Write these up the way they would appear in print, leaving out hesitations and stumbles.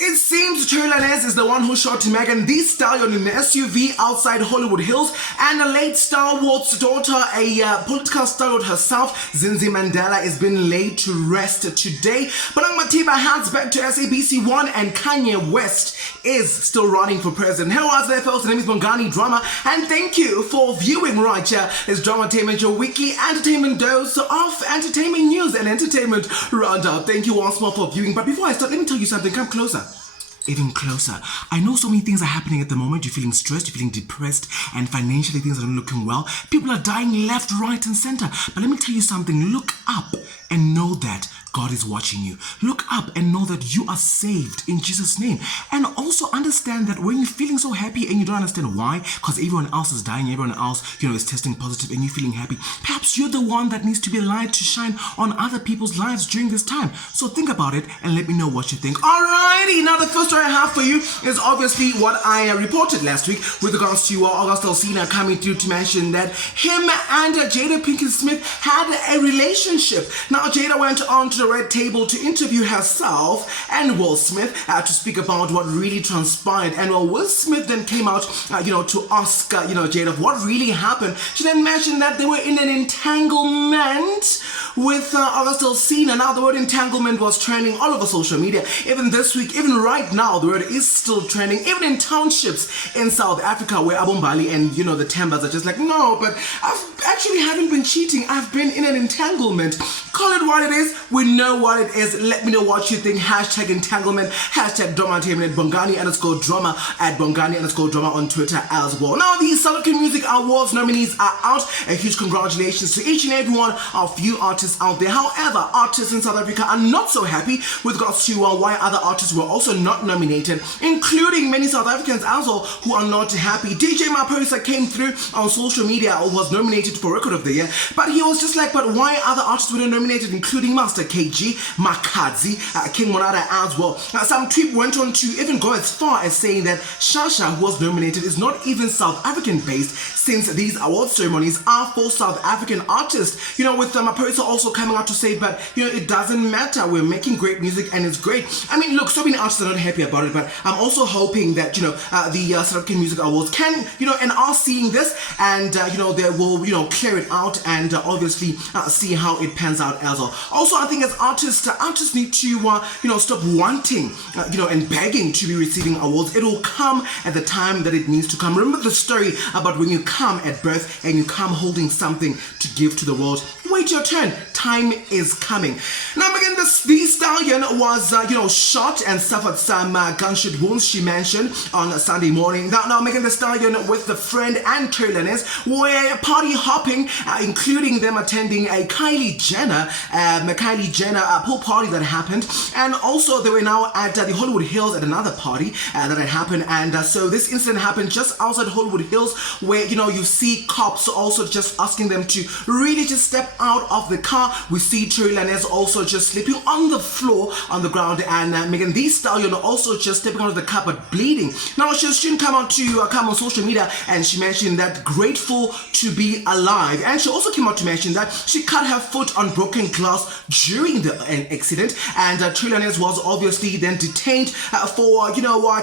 It seems Trailanez is the one who shot Megan Thee Stallion in an SUV outside Hollywood Hills, and a late Star Wars daughter, a political stalwart herself, Zinzi Mandela, is being laid to rest today. But Matiba hands back to SABC1, and Kanye West is still running for president. Hello out there, folks. My name is Bongani Drama, and thank you for viewing right here. It's Dramatainment, your weekly entertainment dose of entertainment news and entertainment roundup. Thank you once more for viewing. But before I start, let me tell you something. Come closer. Even closer. I know so many things are happening at the moment. You're feeling stressed, you're feeling depressed, and financially things are not looking well. People are dying left, right, and center. But let me tell you something. Look up and know that God is watching you. Look up and know that you are saved in Jesus' name. And also understand that when you're feeling so happy and you don't understand why, because everyone else is dying, everyone else, is testing positive, and you're feeling happy, perhaps you're the one that needs to be a light to shine on other people's lives during this time. So think about it and let me know what you think. Alrighty, now the first story I have for you is obviously what I reported last week with regards to August Alsina coming through to mention that him and Jada Pinkett Smith had a relationship. Now Jada went on to the red table to interview herself and Will Smith to speak about what really transpired. And Will Smith then came out, to ask, Jada what really happened. She then mentioned that they were in an entanglement with August Alsina. Now the word entanglement was trending all over social media. Even this week, even right now, the word is still trending. Even in townships in South Africa where Abombali and, the Tembas are just like, no, but I've actually haven't been cheating. I've been in an entanglement. Call it what it is. We know what it is. Let me know what you think. Hashtag entanglement. Hashtag Dramatainment. Bongani_drama at Bongani_drama on Twitter as well. Now the South African Music Awards nominees are out. A huge congratulations to each and every one of you artists out there. However, artists in South Africa are not so happy with regards to why other artists were also not nominated, including many South Africans as well who are not happy. DJ Maposa came through on social media, was nominated for Record of the Year, but he was just like, but why other artists were nominated, including Master KG, Makadzi, King Monada as well. Some tweet went on to even go as far as saying that Shasha, who was nominated, is not even South African based, since these award ceremonies are for South African artists. With Maposa also coming out to say, but it doesn't matter, we're making great music and it's great. I mean, look, so many artists are not happy about it, but I'm also hoping that the South African Music Awards can and are seeing this, and they will clear it out and obviously see how it pans out as well. Also, I think as artists need to stop wanting and begging to be receiving awards. It will come at the time that it needs to come. Remember the story about when you come at birth and you come holding something to give to the world. Wait your turn. Time is coming. Now, again, the stallion was, shot and suffered some gunshot wounds, she mentioned on Sunday morning. Now, Megan Thee Stallion with the friend and Trailanez were party hopping, including them attending a Kylie Jenner pool party that happened, and also they were now at the Hollywood Hills at another party that had happened. And so this incident happened just outside Hollywood Hills, where you see cops also just asking them to really just step out of the car. We see Trailanez also just sleeping on the floor on the ground, and Megan Thee Stallion also just stepping out of the car but bleeding. Now she didn't come on social media, and she mentioned that grateful to be alive, and she also came out to mention that she cut her foot on broken glass during the accident, and Trailanez was obviously then detained for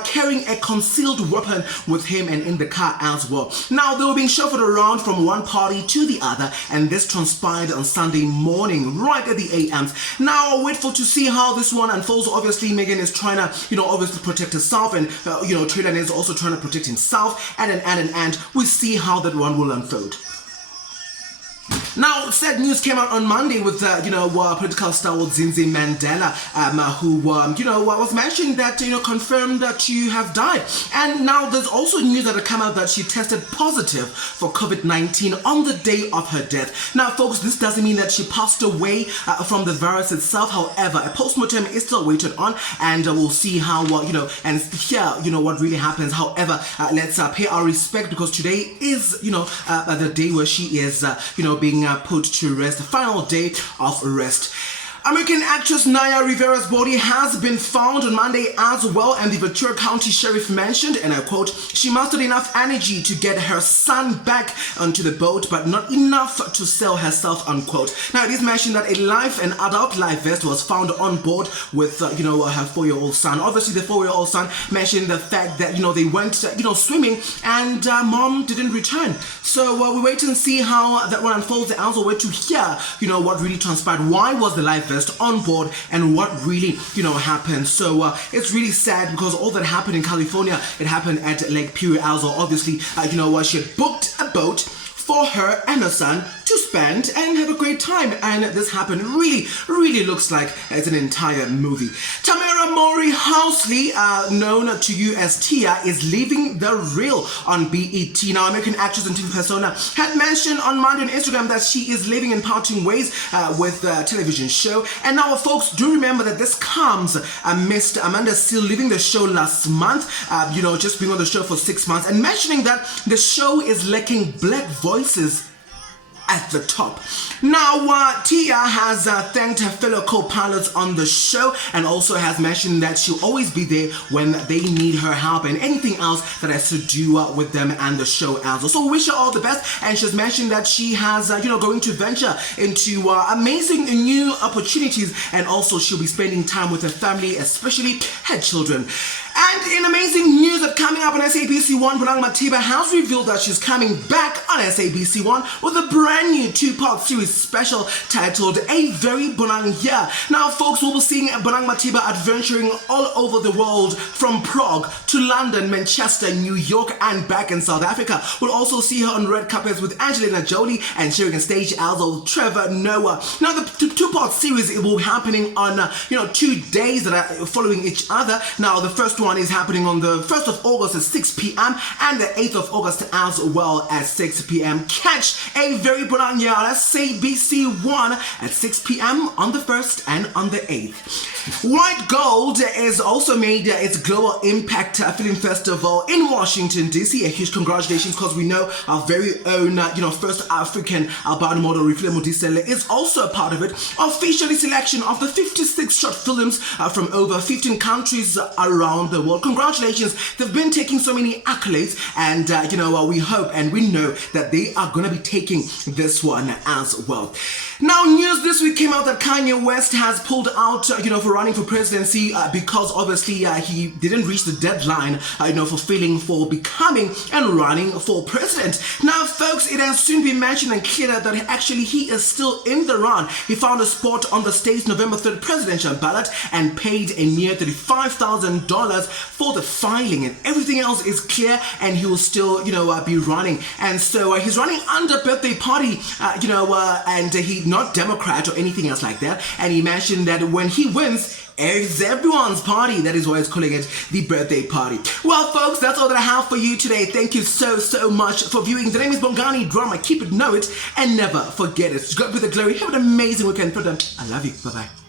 carrying a concealed weapon with him and in the car as well. Now they were being shuffled around from one party to the other, and this transpired on Sunday morning, right at the AMs. Now, waitful to see how this one unfolds. Obviously, Megan is trying to, obviously protect herself, and, Trailanez is also trying to protect himself, and we'll see how that one will unfold. Now, sad news came out on Monday with, political stalwart Zinzi Mandela, who, was mentioned that, confirmed to have died. And now there's also news that had come out that she tested positive for COVID-19 on the day of her death. Now, folks, this doesn't mean that she passed away from the virus itself. However, a postmortem is still waited on, and we'll see how, and hear, what really happens. However, let's pay our respect, because today is, the day where she is, being put to rest, the final day of rest. American actress Naya Rivera's body has been found on Monday as well, and the Ventura County Sheriff mentioned, and I quote, "She mustered enough energy to get her son back onto the boat, but not enough to sell herself," unquote. Now, it is mentioned that an adult life vest was found on board with, her 4-year-old son. Obviously, the 4-year-old son mentioned the fact that, they went, swimming, and mom didn't return. So we wait and see how that one unfolds. I also wait to hear, what really transpired. Why was the life vest on board, and what really, happened? So it's really sad, because all that happened in California, it happened at Lake Pure Alzo. Obviously, she had booked a boat for her and her son to spend and have a great time, and this happened. Really looks like it's an entire movie. Tamara Mowry Housley, known to you as Tia, is leaving the real on BET. Now, American actress and TV persona had mentioned on Monday on Instagram that she is leaving and parting ways with the television show. And now, folks, do remember that this comes amidst Amanda Seal leaving the show last month, just being on the show for 6 months, and mentioning that the show is lacking black voices at the top. Now, Tia has thanked her fellow co-pilots on the show, and also has mentioned that she'll always be there when they need her help and anything else that has to do with them and the show as well. So we wish her all the best, and she's mentioned that she has, going to venture into amazing new opportunities, and also she'll be spending time with her family, especially her children. And in amazing news that coming up on SABC1, Bonang Matiba has revealed that she's coming back on SABC1 with a brand new 2-part series special titled A Very Bonang Year. Now, folks, we'll be seeing Bonang Matiba adventuring all over the world, from Prague to London, Manchester, New York, and back in South Africa. We'll also see her on red carpets with Angelina Jolie and sharing a stage as with Trevor Noah. Now, the 2-part series, it will be happening on 2 days that are following each other. Now, the first one is happening on the 1st of August at 6 p.m. and the 8th of August as well at 6 p.m. Catch A Very Bonang Year on SABC1 at 6 p.m. on the 1st and on the 8th. White Gold has also made its Global Impact Film Festival in Washington, D.C. A huge congratulations, because we know our very own, first African albino model, Rifle Modisele, is also a part of it. Officially selection of the 56 short films from over 15 countries around the world. Congratulations. They've been taking so many accolades, and we hope and we know that they are going to be taking this one as well. Now, news this week came out that Kanye West has pulled out, for running for presidency because obviously he didn't reach the deadline, for becoming and running for president. Now, folks, it has soon been mentioned and clear that actually he is still in the run. He found a spot on the state's November 3rd presidential ballot and paid a mere $35,000 for the filing, and everything else is clear, and he will still, be running. And so he's running under birthday party, and he's not Democrat or anything else like that. And he mentioned that when he wins, it's everyone's party. That is why he's calling it the birthday party. Well, folks, that's all that I have for you today. Thank you so much for viewing. The name is Bongani Drama. Keep it, know it, and never forget it. God be the glory. Have an amazing weekend. I love you. Bye-bye.